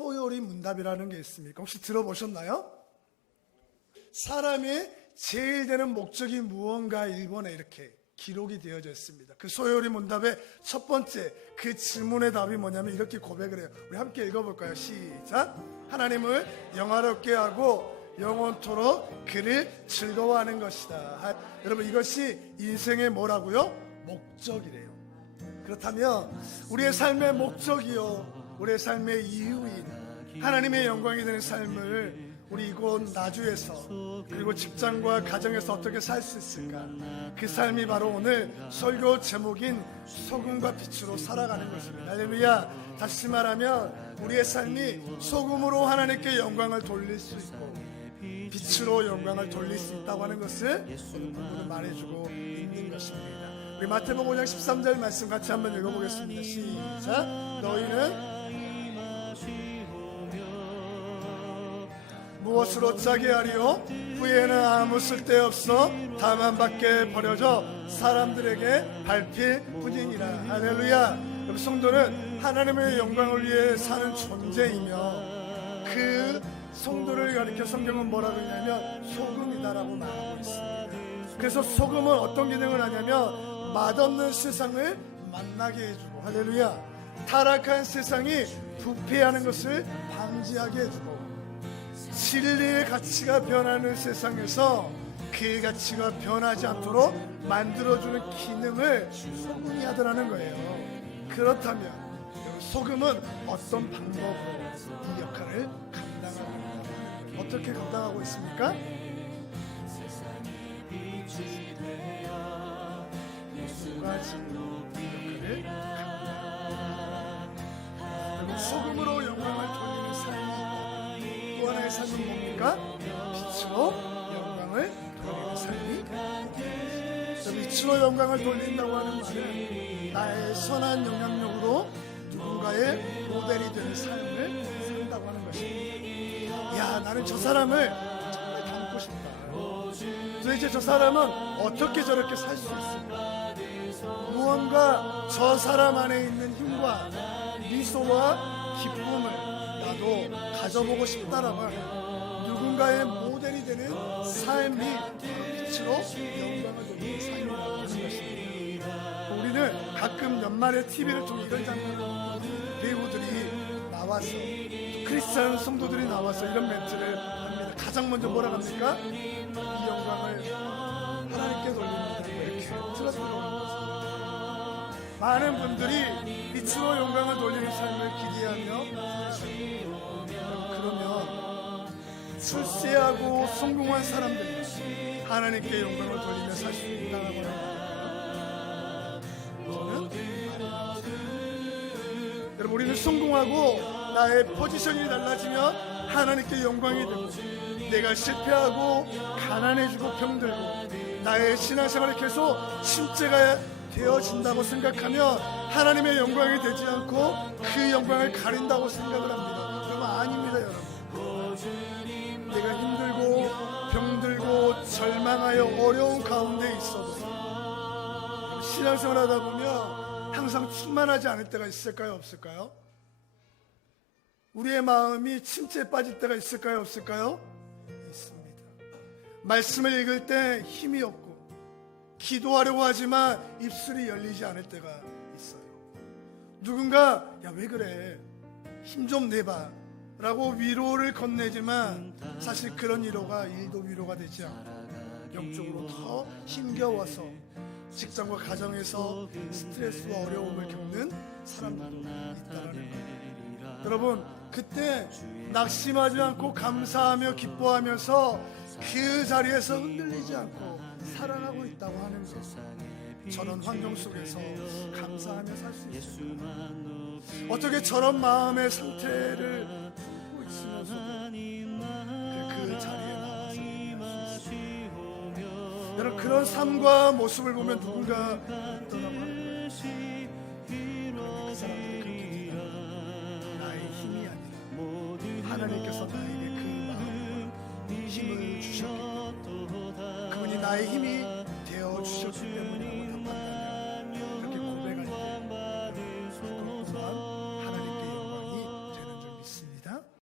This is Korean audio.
소요리 문답이라는 게 있습니까? 혹시 들어보셨나요? 사람의 제일 되는 목적이 무언가 일본에 이렇게 기록이 되어져 있습니다. 그 소요리 문답의 첫 번째 그 질문의 답이 뭐냐면 이렇게 고백을 해요. 우리 함께 읽어볼까요? 시작. 하나님을 영화롭게 하고 영원토록 그를 즐거워하는 것이다. 하- 여러분 이것이 인생의 뭐라고요? 목적이래요. 그렇다면 우리의 삶의 목적이요, 우리의 삶의 이유인 하나님의 영광이 되는 삶을 우리 이곳 나주에서 그리고 직장과 가정에서 어떻게 살 수 있을까? 그 삶이 바로 오늘 설교 제목인 소금과 빛으로 살아가는 것입니다. 할렐루야. 다시 말하면 우리의 삶이 소금으로 하나님께 영광을 돌릴 수 있고 빛으로 영광을 돌릴 수 있다고 하는 것을 오늘 본문은 말해주고 있는 것입니다. 우리 마태복음 5장 13절 말씀 같이 한번 읽어보겠습니다. 시작. 너희는 무엇으로 짜게 하리요? 후에는 아무 쓸데없어 다만 밖에 버려져 사람들에게 밟힐 뿐이니라. 할렐루야. 성도는 하나님의 영광을 위해 사는 존재이며 그 성도를 가리켜 성경은 뭐라고 했냐면 소금이다라고 말하고 있습니다. 그래서 소금은 어떤 기능을 하냐면 맛없는 세상을 만나게 해주고 할렐루야 타락한 세상이 부패하는 것을 방지하게 해주고 진리의 가치가 변하는 세상에서 그 가치가 변하지 않도록 만들어주는 기능을 소금이 하더라는 거예요. 그렇다면 소금은 어떤 방법으로 이 역할을 감당하고? 어떻게 감당하고 있습니까? 두 가지 역할을 감당합니다. 소금으로 영광을 돌리 하나의 삶은 뭡니까? 빛으로 영광을 돌리는 삶이 저 빛으로 영광을 돌린다고 하는 말은 나의 선한 영향력으로 누군가의 모델이 되는 삶을 산다고 하는 것입니다. 야, 나는 저 사람을 정말 닮고 싶다. 도대체 저 사람은 어떻게 저렇게 살 수 있을까? 무언가 저 사람 안에 있는 힘과 미소와 기쁨을 가져보고 싶다라고 하는 누군가의 모델이 되는 삶이 빛으로 영광을 돌리는 삶이라고 하는 것입니다. 우리는 가끔 연말에 TV를 통해 이런 장면을 배우들이 나와서 또 크리스찬 성도들이 나와서 이런 멘트를 합니다. 가장 먼저 뭐라 합니까? 이 영광을 하나님께 돌립니다. 이렇게 틀어뜨리는 거죠. 많은 분들이 빛으로 영광을 돌리는 삶을 기대하 출세하고 성공한 사람들이 하나님께 영광을 돌리며 살수 있다고 합니다. 여러분 우리는 성공하고 나의 포지션이 달라지면 하나님께 영광이 되고 내가 실패하고 가난해지고 병들고 나의 신앙생활이 계속 침체가 되어진다고 생각하면 하나님의 영광이 되지 않고 그 영광을 가린다고 생각을 합니다. 여러분 아닙니다 여러분. 내가 힘들고 병들고 절망하여 어려운 가운데 있어도 신앙생활 하다 보면 항상 충만하지 않을 때가 있을까요 없을까요? 우리의 마음이 침체에 빠질 때가 있을까요 없을까요? 있습니다. 말씀을 읽을 때 힘이 없고 기도하려고 하지만 입술이 열리지 않을 때가 있어요. 누군가 야 왜 그래 힘 좀 내봐 라고 위로를 건네지만 사실 그런 위로가 일도 위로가 되지 않고 영적으로 더 힘겨워서 직장과 가정에서 스트레스와 어려움을 겪는 사람들도 있다는 거예요. 여러분 그때 낙심하지 않고 감사하며 기뻐하면서 그 자리에서 흔들리지 않고 살아가고 있다고 하는 것 저런 환경 속에서 감사하며 살 수 있을까 어떻게 저런 마음의 상태를 그, 자리에 나와서? 여러분 그런 삶과 모습을 보면 누군가 떠나고 하는 거예요 그 사람들이. 나의 힘이 아니라 하나님께서 나에게 그 마음 힘을 주셨기 때문에 그분이 나의 힘이 되어 주셨기 때문에